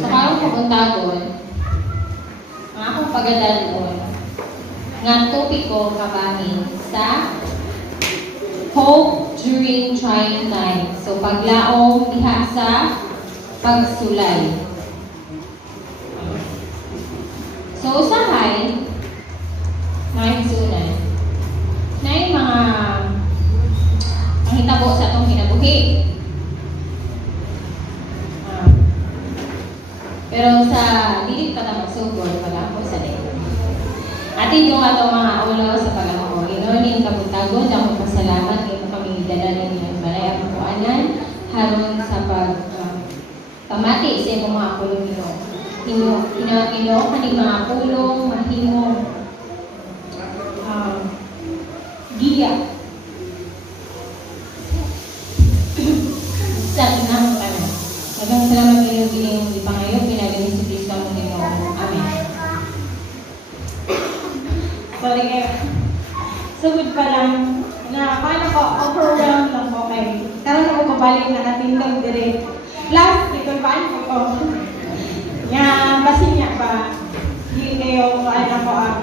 So, karong pupuntagon, ang akong pagadalon, nga topiko kabahin sa hope during trying times. So, paglaong diha sa pagsulay. So, usahay, nakikisunan, na yung mga ang hitabo sa itong kinabuhi. Pero sa dilit pa na magsugod, pag-ako sa din. Atin yung atong mga ulo sa pag-ako. Inoon kabutagon, akong pasalamat kayo kami dala ng balay ang kuanan haron sa pamati sa imong mga pulong ino kaning mga pulong mahimo giya sa inang kanan. Magang salamat kayo gining ipangayo pinagaling si Kristo mo Ginoo. Amen. Sorry kayo. Sugod pa lang na paano ko overwhelmed lang po kayo. Karoon ako pabalik na natindog dire. Plus, ito paano ko nga basin niya pa. Hindi kayo paano ko ang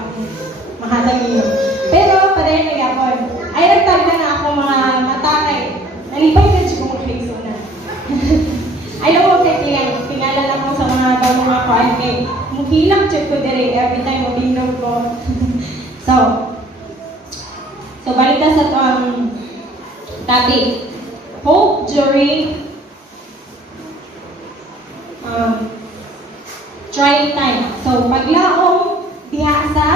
mahatag niyo. Pero padayon na yapon. Ay nagtagda na ako mga mata kay nalipay ka siya kung Kristo na. Ay naman ko tingala ako sa mga bagong mga kuan kay muhilang check ko dire every time mo bindog ko. So balik na sa topic. Hope during trying time. So paglaong diha sa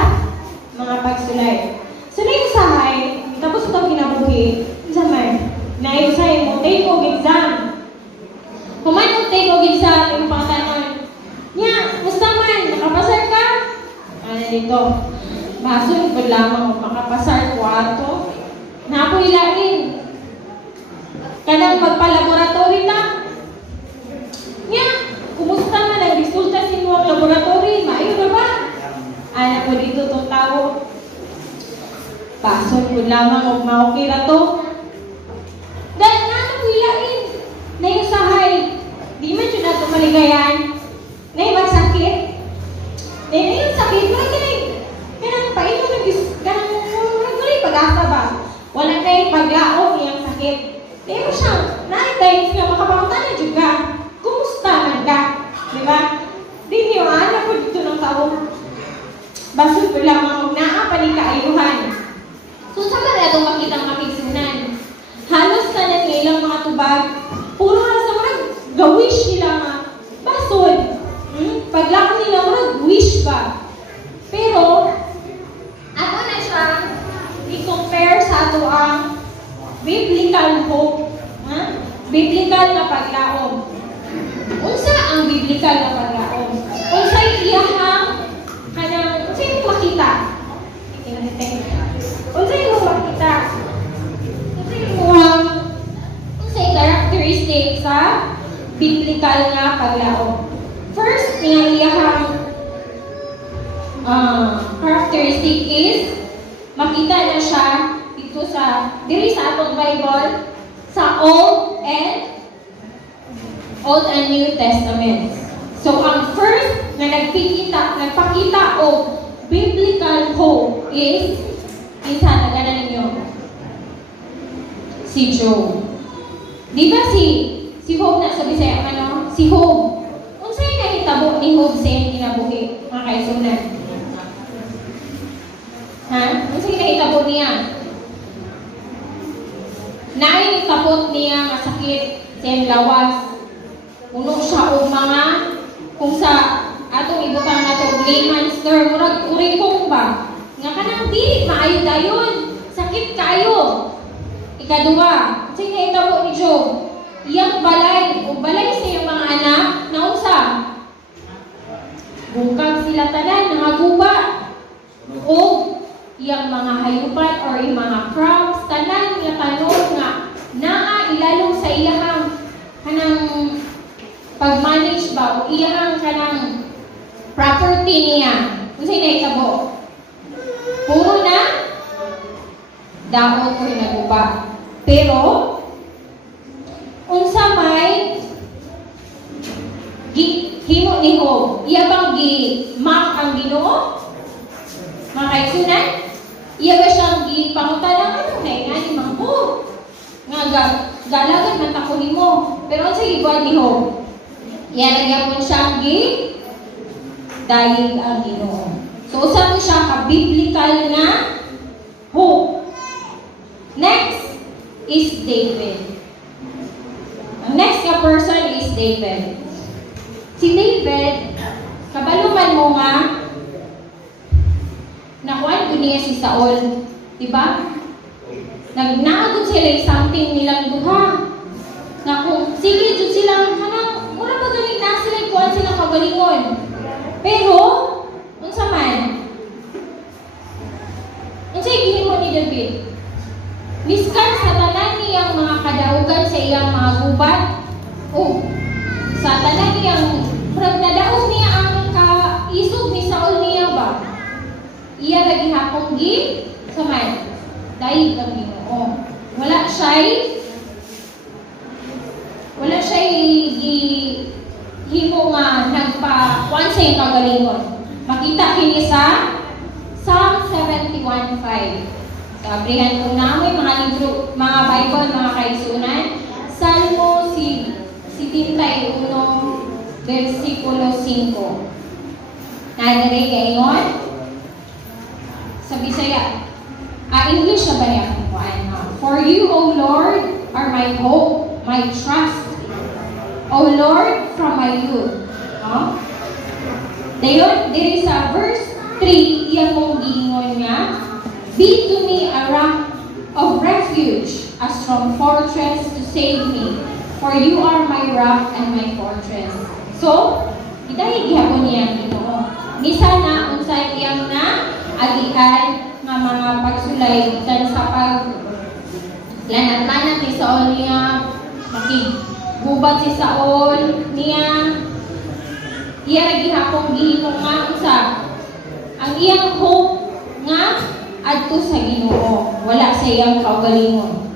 mga pagsulay. So na yung sahay, tapos ito kinabuhi, zaman, na yung sahay mo, take o exam. Kumain mo take o exam, yung pangatanon. Nya, musta man, nakapasar ka? Ano dito? Masun ko lamang makapasar kwarto. Napoy lain. Kanang magpa-laboratory na. Nya, kumusta man ang resulta sa inyong laboratory? Maayo na ba? Ano po dito itong tao? Pasun ko lamang o maukira to. Dahil nga napoy lain. Na yung sahay, di man yun nato maligayan. Na yung magsakit. Na yung sakit, kanang paino kanang pag-asa ba? Wala kayong paglaong iyang sakit. Pero siya, naitay siya makapangutan na juga. Kumusta man ka? Diba? Di niyo, ano po dito ng tao? Basod ko lang mga naapani kaayuhan. So, saan ka na itong makitang makisunan? Halos ka na nilang mga tubag. Puro na sa mga gawish nila nga. Basod. Paglako nila mga wish ba? Pero, ano na siya, i-compare sa ato ang biblical hope. Biblical na paglaom. Unsa ang biblical na paglaom? Unsa iyahang kanang, unsa yung makita? Unsa yung makita? Unsa yung characteristic sa biblical na paglaom? First, iyahang characteristic is makita na siya dito sa diri sa atong Bible sa Old and New Testaments. So ang first na nagpakita og biblical hope is isa taganan ninyo si Job. Di ba si Job na sa Bisaya ano? Si Job. Unsay nahitabo ni Job sa iyang kinabuhi mga kaigsunan? Ano sige nakitapot niya? Naitapot niya nga sakit sa lawas. Puno siya o mga kung sa atong ibutang nato layman's term, murag urikong ba? Nga kanang dili maayo dayon. Sakit kayo. Ikaduha, sige nakitapot ni Job. Iyang balay o balay sa iyang mga anak na unsa? Bukag sila tanan, nangaguba. O iyang mga hayupan or iyang mga crops, tanan nga tanong nga naa ilalong sa iyang kanang pag-manage ba o iyang kanang property niya. Kung sa'yo na itabo, puro na daon ko hinaguba. Pero, unsa may himo ni Job, iya bang gi-mock ang Ginoo? Mga kaigsunan? Iya ba siyang gi-pangutanan ano na nga ni Mang Job? Nga galagan man tako nimo. Pero ang sige buwan ni Job, iya nagyapon siyang dahil ang Ginoo. So usa mo siya ka-biblical na hope. Next is David. Ang next na person is David. Si David, kabaluman mo nga, nakuhaan ko niya si Saul. Diba? Nagnaagod sila something nilang duha. Na kung sige dyan silang, mura ba gamit na sila, ikuhan silang kagalingon. Pero, unsa man, unsay gihimo ni David? Miskan sa tanan niyang mga kadaugan sa iyang mga gubat, sa tanan niyang nadaog niya ang kaisog ni Saul niya ba? Iya lagi hapong sa man, dahil ang Ginoo. Wala siya'y himo nga nagpa-kuan sa iyong kagalingon. Makita kini sa Psalm 71:5. So, abrihan ko namin mga libro, mga Bible, mga kaigsunan. Salmo 71, versikulo 5. Nadari gayon. Sa Bisaya. English na ba niya? For you, O Lord, are my hope, my trust. O Lord, from my youth. Dayon, there is a verse 3, iya mong giingon niya, be to me a rock of refuge, a strong fortress to save me, for you are my rock and my fortress. So, idahig gihapon niya Ginoo. Misa na unsay iyang na agian nga mga pagsulay tan sa lanat-lanat ni Saul niya, makigubat si Saul niya. Iya lagi hapong gihimo nga unsa ang iyang hope nga adto sa Ginoo, wala sa iyang kaugalingon.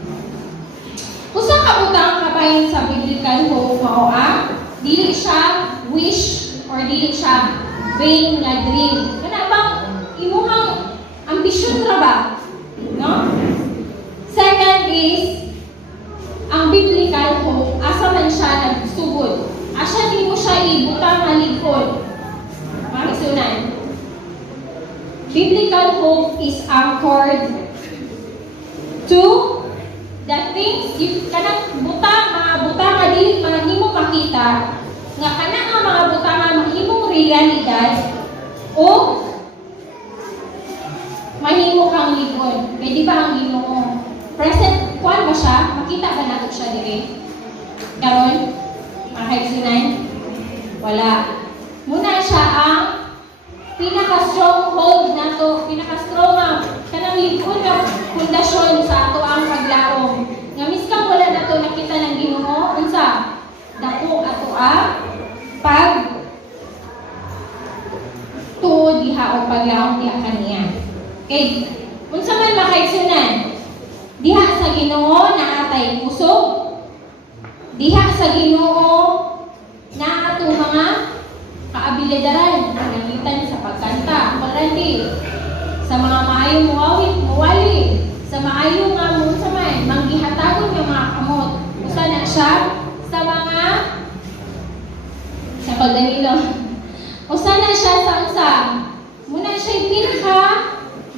Usa ka butang kabayan sa biblical hope mao dili siya wish or dili siya vain nga dream. Kana bang imuhang ambisyon ra ba? No? Second is ang biblical hope asa man siya nagsugod. Asa di mo siya ibutang malikod. Makisunan. Biblical hope is anchored to the things kanang butang, mga butang nga dili mahimo makita, nga kanang mga butang nga mahimong realidad o mahimo kang likod. Kaya di ba ang Ginoo? Present, kuwan ba siya? Makita ba natin siya diri? Karon? Mga kaigsunan? Wala. Muna siya ang pinaka-stronghold na to, pinaka-strong na kanang likod na pundasyon sa ato ang paglaom. Nga miskang wala na to nakita ng Ginoo, unsa? Dako ato pag tuod diha o paglaom diha kaniya. Okay. Unsa man makaigsunan? Diha sa Ginoo naatay pusog. Diha sa Ginoo na ato mga kaabilidaran, panangitan sa pagkanta, marandi, sa mga maayong muwali, sa maayong nga sa man, manggihatagon ng mga kamot. Usa na siya sa mga sa pagdanilo. Usa na siya sa usa. Muna siya pinaka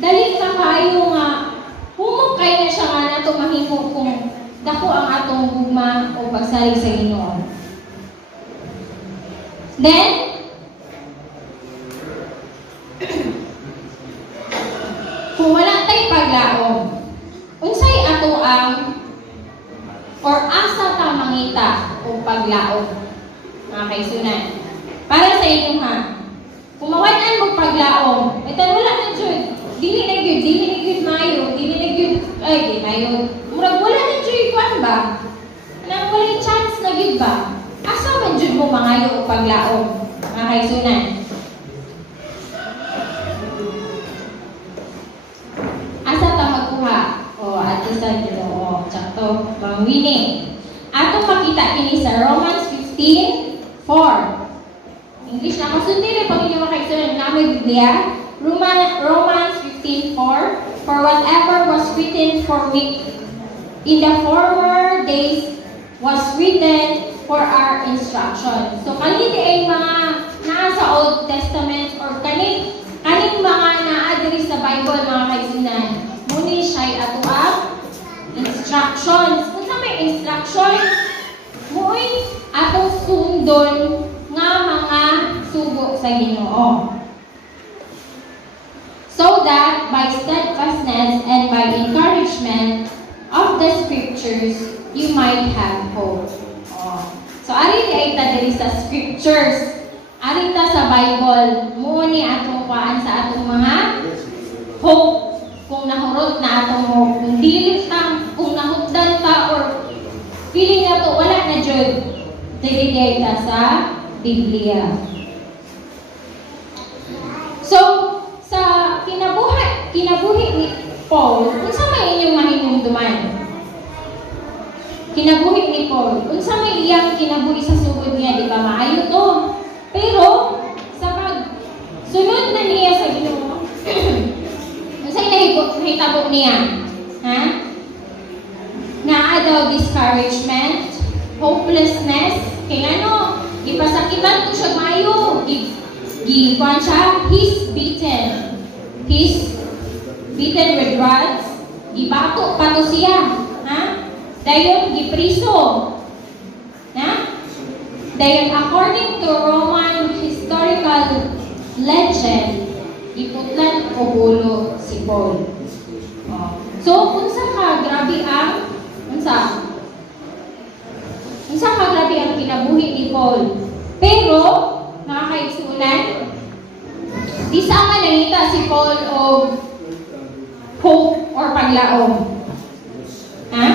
dali ka kayo nga humukay na siya nga nato mahimo kung dako ang atong gugma o pagsalig sa Ginoo. Then, kung wala tay paglaom, unsay ato ang or asa ta mangita o paglaom, mga kaigsunan. Para sa inyo ha, kung mawanan mo paglaom, etan wala na jud, dili na gyud mayo, di mayo. Murag wala na jud kwan ba? Nang wala chance na gyud ba? Asa man jud mo mangayo o paglaom, mga kaigsunan. Asa ta magkuha? O ato sa Ginoo, sakto, mangwini. Ato makita kini sa Romans 15:4. English na masunti rin pag inyong makaigsunan na may Biblia. Romans 15:4. For whatever was written for me in the former days was written for our instruction. So kaniti ay mga naa sa Old Testament or kaning mga naa diri sa Bible mga kaigsunan. Muni siya'y ato ang instructions. Kung sa may instructions, muoy atong sundon nga mga sugo sa Ginoo. So that by steadfastness and by encouragement of the scriptures, you might have hope. So ari kay ta diri sa scriptures. Ari ta sa Bible, muoni atong kuan sa atong mga hope. Kung nahurot na atong hope, kung dili ta, kung nahutdan ta or feeling na to wala na jud, dili ta sa Biblia. So sa kinabuhi ni Paul, unsa may inyong mahinumduman? Kinabuhi ni Paul, unsa may iyang kinabuhi sa sugod niya, di ba? Maayo to. Pero sa pagsunod na niya sa Ginoo, unsay nahitabo niya? Ha? Naa daw discouragement, hopelessness, kay ano? Ipasakitan ko siya maayo. Kuan siya, he's beaten. He's beaten with rods. Gibato pa to siya. Ha? Dayon, gipriso. Ha? Dayon, according to Roman historical legend, iputlan o bulo si Paul. So, unsa ka grabe ang kinabuhi ni Paul. Pero, mga kaigsunan, di sama nangita si Paul o hope or paglaom. Ha?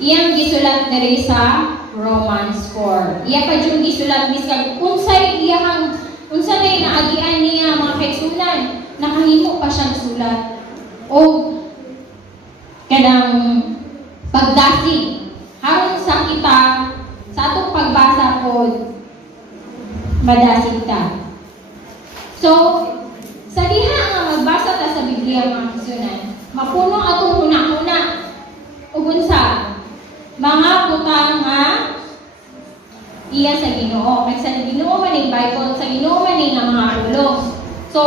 Iyang gisulat diri sa Romans 4. Iya pa yung gisulat miskan unsay nay naagian niya mga kaigsunan, nakahimo pa siyang sulat. O kanang pagdasi harong sa kita sa atong pagbasa po madasig ta. So sa diha nga magbasa ta sa Biblia mga kaigsunan, mapuno atong una-una ug unsa mga butang nga iya sa Ginoo. Kay sa Ginoo man ning Bible, sa Ginoo man ning mga pulos. So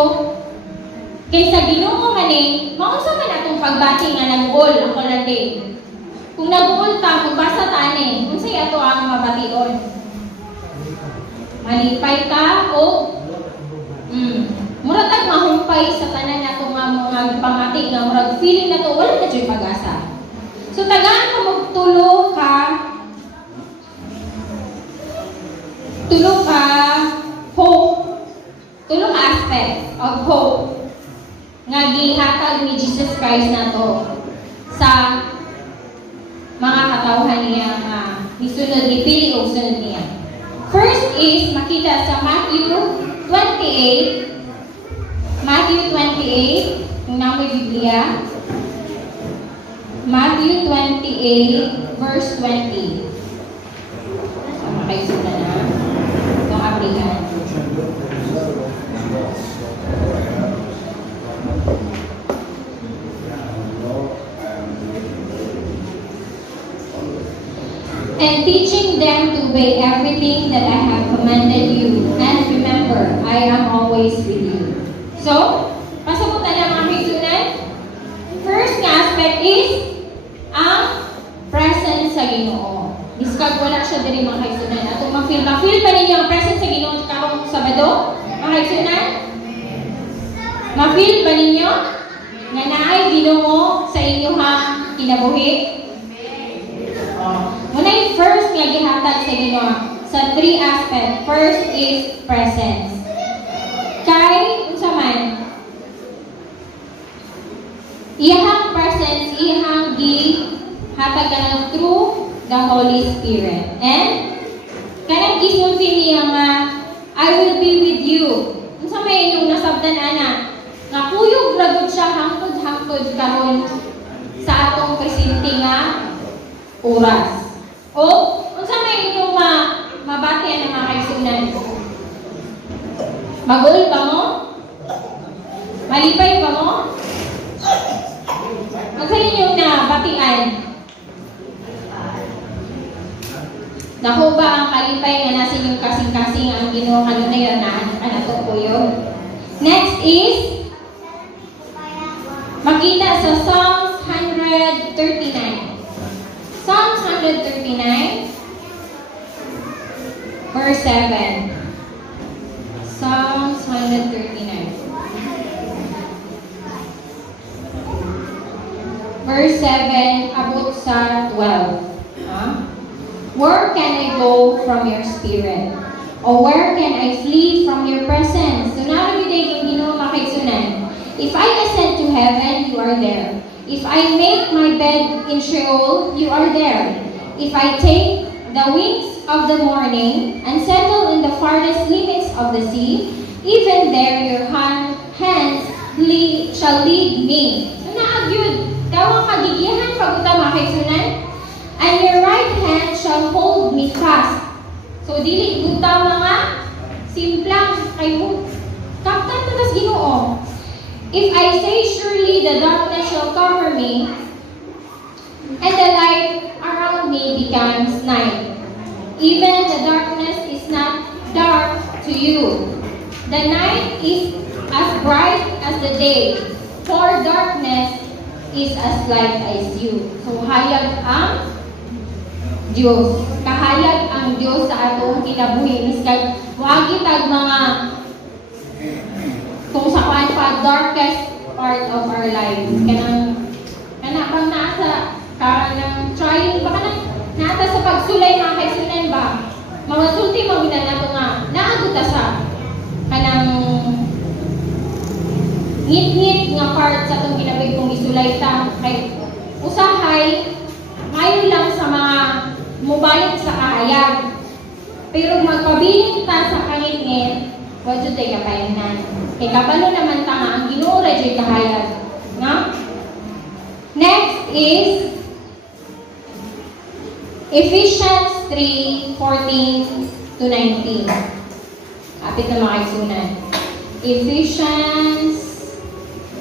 kay sa Ginoo man ning maunsa man atong pagbati nga nag-ul ako landi. Kung nag-ul ta, magbasa ta ani, unsay ato ang mabation? Malipay ka o murag tag mahumpay sa tanan nato nga mga pamati nga murag feeling nato wala na jud pag-asa. So tagaan ka magtulo ka hope, tulo ka aspect of hope nga gihatag ni Jesus Christ nato sa mga katawhan niya nga nisunod ni pili o sunod niya. First is makita sa Matthew 28, yung namoy Biblia. Matthew 28, verse 20. Makaisunan na. Itong aplikan. And teaching them to obey everything that I have commanded you. And remember, I am always with you. So, pasabutan na mga kaigsunan. First nga aspect is ang presence sa Ginoo. Iskag wala siya diri mga kaigsunan. Ato ma-feel pa ninyo ang presence sa Ginoo karong Sabado? Mga kaigsunan? Ma-feel ba ninyo nga naay Ginoo sa inyong kinabuhi? Muna yung first nga gihatag sa Ginoo sa three aspects. First is presence. Kay unsa man iyang presence, iyang gihatag kanang through the Holy Spirit. And kanang gisulti niya nga I will be with you. Unsa may inyong nasabdan ana nga kuyog ragud siya hangtod karon sa atong presente nga oras. O unsa Magul ba mo? Malipay ba mo? Magsa inyong nabatian? Naku ba ang kalipay nga nasa inyong kasing-kasing ang Ginoo kanunay na anato po yun? Next is makita sa Psalms 139. Psalms 139 verse 7. Psalms 139. Verse 7 abot sa 12. Where can I go from your spirit? Or where can I flee from your presence? So now every day yung Ginoo makaigsunan. If I ascend to heaven, you are there. If I make my bed in Sheol, you are there. If I take the wings of the morning and settle in the farthest limits of the sea, even there your hands shall lead me. So naagyud, kawang kagigihan paguta makaigsunan. And your right hand shall hold me fast. So, dili buta mga simplang kay mo. Kaptan to tas Ginoo. If I say surely the darkness shall cover me, and the light around me becomes night. Even the darkness is not dark to you. The night is as bright as the day, for darkness is as light as you. So, hayag ang Diyos. Kahayag ang Diyos sa atong kinabuhi. Miskag, wagi tag mga kung sa kuan pa darkest part of our lives. Pang nasa kanang trying ba kanang nata sa pagsulay mga kaisunan ba? Mga sulti mawinan nato nga naaguta sa kanang ngit-ngit nga part sa atong kinabuhi kung isulay ta kay usahay mayo lang sa mga mubalik sa kahayag. Pero magpabiling ta sa kangit-ngit, wadyo tayo kapayanan. Kaya kapalo naman ta nga, ang Ginoo ra dyo'y kahayag. No? Next is Ephesians 3:14 to 19. Apit na mga kaisunan. Ephesians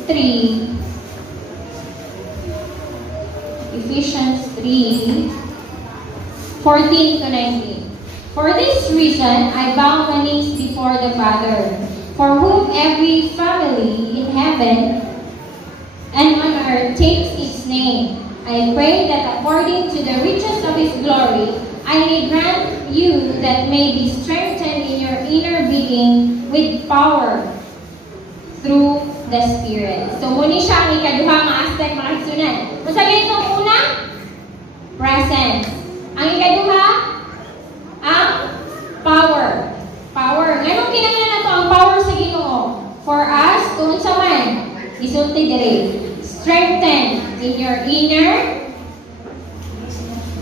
3:14 to 19. For this reason, I bow my knees before the Father, for whom every family in heaven and on earth takes its name. I pray that according to the riches of His glory, I may grant you that may be strengthened in your inner being with power through the Spirit. So, muna siya ang ikaduha mga aspect mga kasunan. Masagay itong una, presence. Ang ikaduha, ang power. Power. Ganun kinanglan na to ang power sa Ginoo. For us, kung sa man, isulti dire. Strengthen in your inner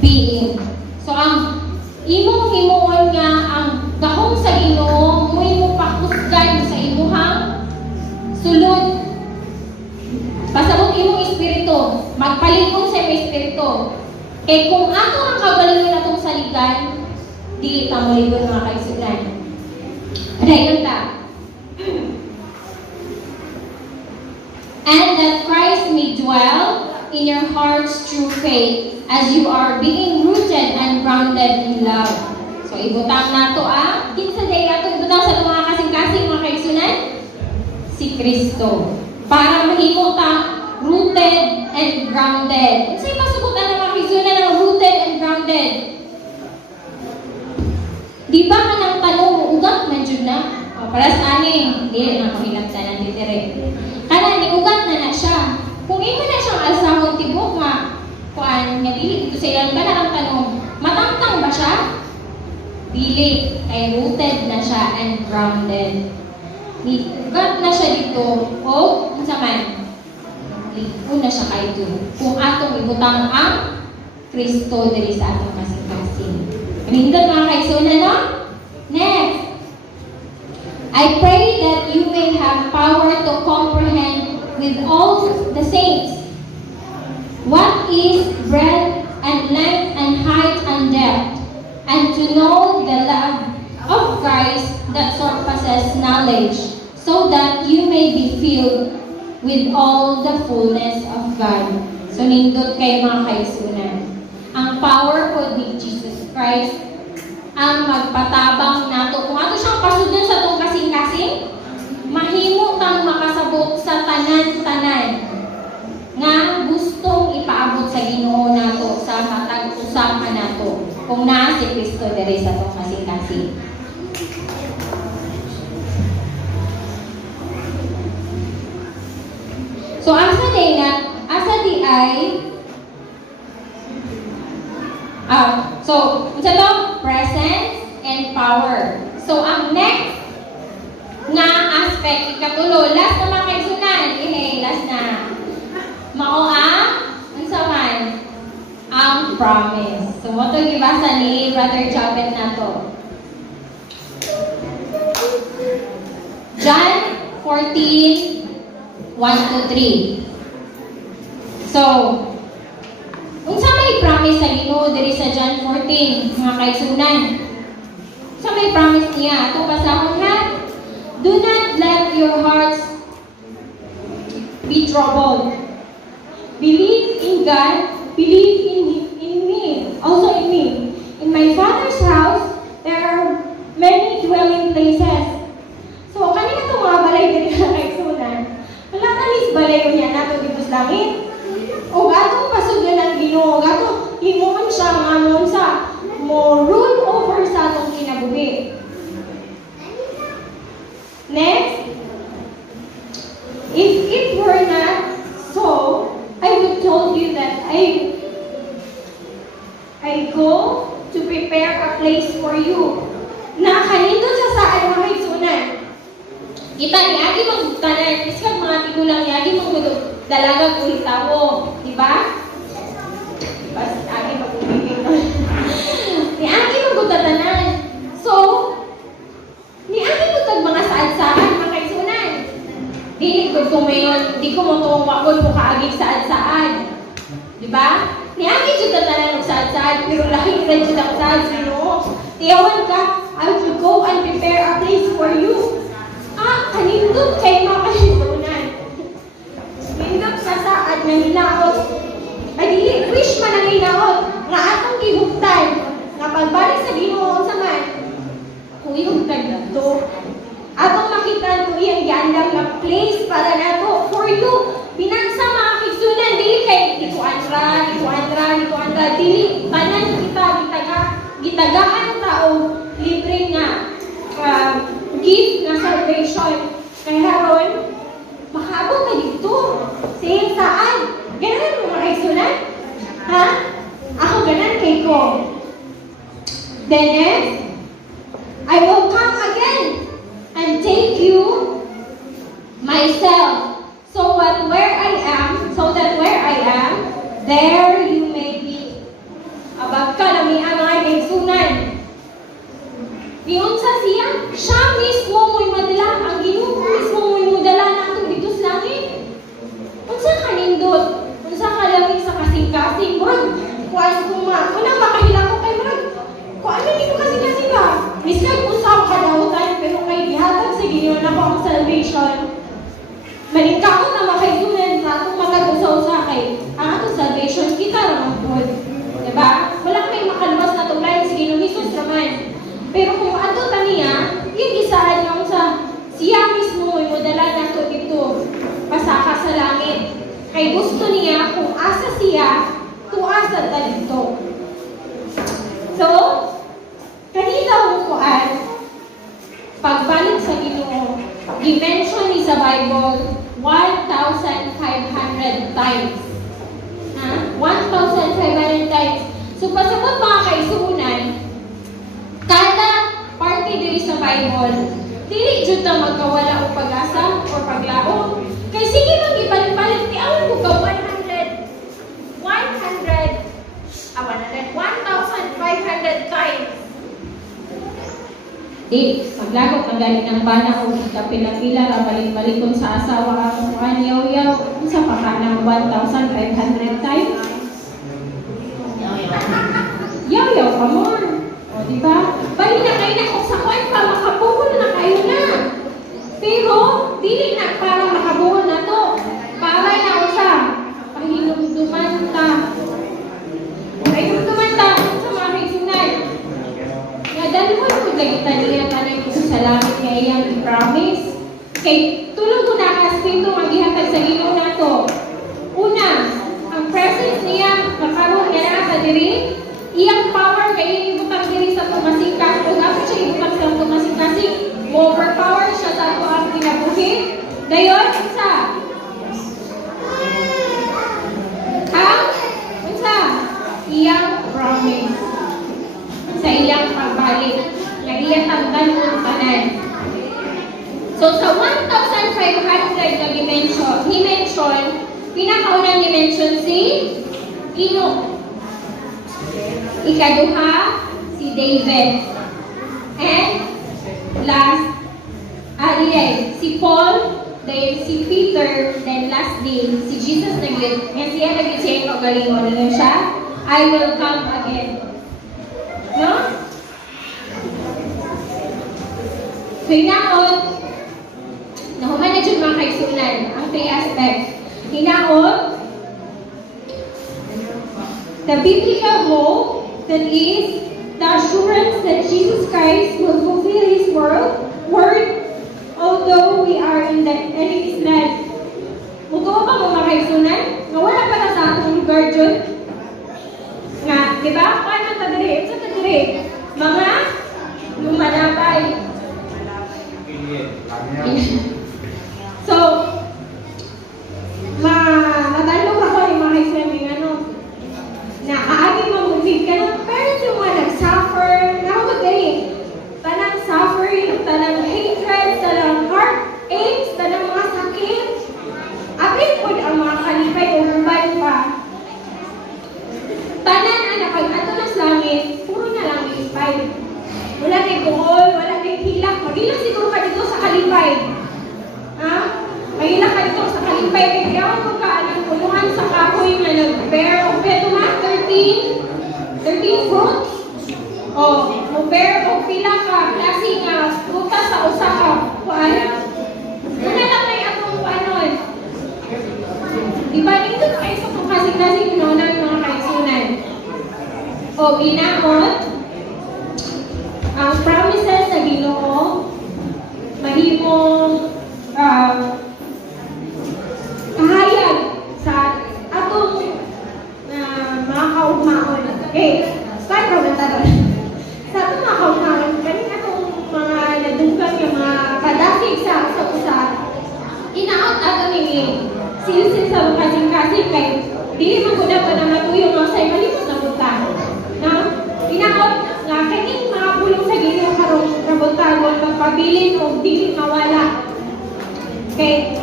being. So, ang imong himuon nga, ang gahom sa Ginoo, muy mo pakusgan sa imuhang sulod. Pasabot imong espiritu. Magpalikon sa imong espiritu. Kaya kung ato ang kabalingon atong saligan, dili ka maligon mga kaisugan. Dayon ta. And that Christ may dwell in your hearts through faith, as you are being rooted and grounded in love. So ibutang nato kinsa day ato ibutang sa mga kasing-kasing mga kaisunan? Si Kristo. Para mahimo ta rooted and grounded. Unsay masubutan ng mga kaisunan ng rooted and grounded? Di ba ka ng tanong, ugat man dyan na? Para sa aning, hindi na mahilaptan ng titire. Kana, ni ugat na siya. Kung imo na siyang alsahon tibok nga, kuan, nga dili, ito sa ilang ka na ang tanong, matangtang ba siya? Dili, ay rooted na siya and grounded. Ni ugat na siya dito, o, unsa man, ligo na siya kayo dito. Kung atong ibutang ang Kristo diri sa atong kasing-kasing. Kanindot mga kaisunan, no? Next. I pray that you may have power to comprehend with all the saints what is breadth and length and height and depth, and to know the love of Christ that surpasses this knowledge, so that you may be filled with all the fullness of God. So, nindot kayo mga kaigsunan. Ang power po ni Jesus Christ ang magpatabang nato. Kung ato siyang pasudon sa itong kasing-kasing, mahimo kang makasabot sa tanan-tanan nga gustong ipaabot sa Ginoo nato, sa matag usapan nato, kung naa si Kristo diri sa itong kasing-kasing. So, asa di ay so, isa to, presence and power. So, ang next na aspect, ikatulo, last na mga kaigsunan, last na. Mao ang saman, ang promise. So, mo ito gibasa ni Brother Jabet na to. John 14, 1-3. So, unsa may promise sa Ginoo diri sa John 14, mga kaigsunan? Unsa may promise niya? Ato basahon ha? Do not let your hearts be troubled. Believe in God, believe in me, also in me. In my Father's house, there are many dwelling places. So, kanina itong mga balay diri sa kaigsunan, wala tanis balay niya nato dito sa langit. O gatong pasugyan ng Ginoo, gatong himuon siya nga nun sa mo rule over sa atong kinabuhi. Next, if it were not so, I would told you that I go to prepare a place for you. Nakakanindot sa saan mga kaigsunan. Kita ni agi magtanan, isang mga tigulang ni agi magudog dalaga ulit ako, di ba? Diba, si agi magubibig na. Ni agi magutatanan. So, ni agi magutag mga saad-saan, mga kaigsunan. Dili ko kumayon, di ko matuwakon ko kaagig saad-saan. Di ba? Ni agi magutatanan ng saad-saan, pero laking rin siya ang saad, sino? Tiyawan ka, I will go and prepare a place for you. Kanindot kay mga kaigsunan. Nindot sa saad na hinaot. Ay, wish man ang hinaot. Nga atong gihugtan. Nga pagbalik sa Ginoo sa man. Kung ihugtan na to. Atong makita to iyang giandam na place para nato for you. Binansa mga kaigsunan. Dili kay di ko andra. Dili tanan kita gitagaan tao libre nga gift na salvation. Kaya haron, makaabot ka dito. Sa saan? Ganan mo mga kaigsunan? Ha? Ako ganan kay ko. Then next, I will come again and take you myself. So that where I am, there you may be. Abag ka na may mga kaigsunan. Diyon sa siya mismo mo'y madala, ang Ginoo mismo mo'y madala nato dito sa langit. Unsa kanindot, unsa kalamig sa kasing-kasing, murag, kuan kuma, unang makahila ko kay murag, kuan na dito kasing-kasing ba? Misag usap kadautan, pero kay gihatag sa Ginoo na pa ang salvation. Malingkaon na makaigunan sa atong matag-usa-usa kay ang atong salvation, kita naman po. Diba? Wala may makalabas na tulayan sa Ginoo Jesus naman. Pero kung ato taniya, yung gisahan nyo sa siya mismo ay madala nato dito pasaka sa langit. Kay gusto niya kung asa siya, tuasa ta dito. So, kanina kung kuan, pagbalik sa Ginoo, dimension ni sa Bible 1,500 times. Ha? 1,500 times. So, pasabot mga kaigsunan, kada parte diri sa Bible, dili jud ta magkawala og pag-asa o paglaom. Kay sige lang ipalit-palit ni awan ko ka 1,500 times. Maglagok ang galing ng bana o kapila-pila ra balik-balikon sa asawa ang kuan yaw-yaw sa paka ng 1,500 times. Yaw-yaw pa mo. O, diba? Bali na kayo na kung sa kwan pa, makapukol na kayo na. lagitan niya tanan ko sa salamat nga iyang i-promise. Kay tulong ko na ka Espiritu ang gihatag sa Ginoo nato. Una, ang presence niya makaroon nga naa sa diri, iyang power kay ibutang diri sa tumasingkas kung ako siya ibutang sa tumasingkasing overpower siya sa ato ang kinabuhi. Dayon, isa. Unsa? Iyang promise sa iyang pagbalik na iyang tanggal ng tanan. So sa 1,500 na ni-mention, pinakaunang ni-mention si Enoch. Ikaduha, si David. And last, si Paul, then si Peter, then lastly, si Jesus naglit. Yan siya naglit siya yung kagalingon. Ano siya? I will come again. No? So, hinaot, nahuman na dyan mga kaisunan, ang three aspects. Hinaot, the biblical hope, that is, the assurance that Jesus Christ will fulfill His word, although we are in the enemy's land. Mutuo ba mga kaisunan? Nga wala pa na sa atong lugar dyan? Nga, di ba? Paano tadiri? Sa tadiri? Mga lumanapay. So, natanong ako yung mga kaisunan ano, na aagi mag-movie ka na, pero yung mga nag-suffer, nakapagay, tanang suffering, tanang hatred, tanang heartaches, tanang mga sakit, apit po ang mga kalipay o uban pa. Tanan anak, pag ato na sa langit, puro na lang lipay. Wala na'y buhol, wala na'y hilak. Mag-hilak siguro ka dito sa kalipay. Ha? Mag-hilak ka dito sa kalipay. Kaya ako ka, anong puluhan sa kahoy na nag-bear o petuma, 13 fruits. O, mag-bear o pila ka, klase nga, fruta sa usa ka. Kuan? Una lang may atong panon. Diba, dito na kayo sa kung kasing-kasing pinunan mga kaisunan. O, ginamot, ang promises sa Ginoo, mahimong kahayag sa atong mga kaugmaon. Start from the tanon. Sa atong mga kaugmaon, kanin atong mga nadugan yung mga kadasig sa usa. Inaot ato ni silsil sa kasing-kasing kay dili man gud pa na matuyong ang say malimos na buta. No? Inaot nga kaning mga pulong sa Ginoo karong rabuntagon magpabilin og dili mawala. Kay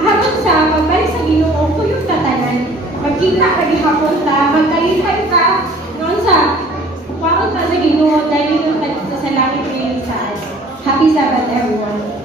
habang sa pagbalik sa Ginoo kuyog tatanan. Magkita ka gihapon ta, magkalipay ka noon sa paon pa sa Ginoo dahil yung sa langit ngayon sa Happy Sabbath everyone.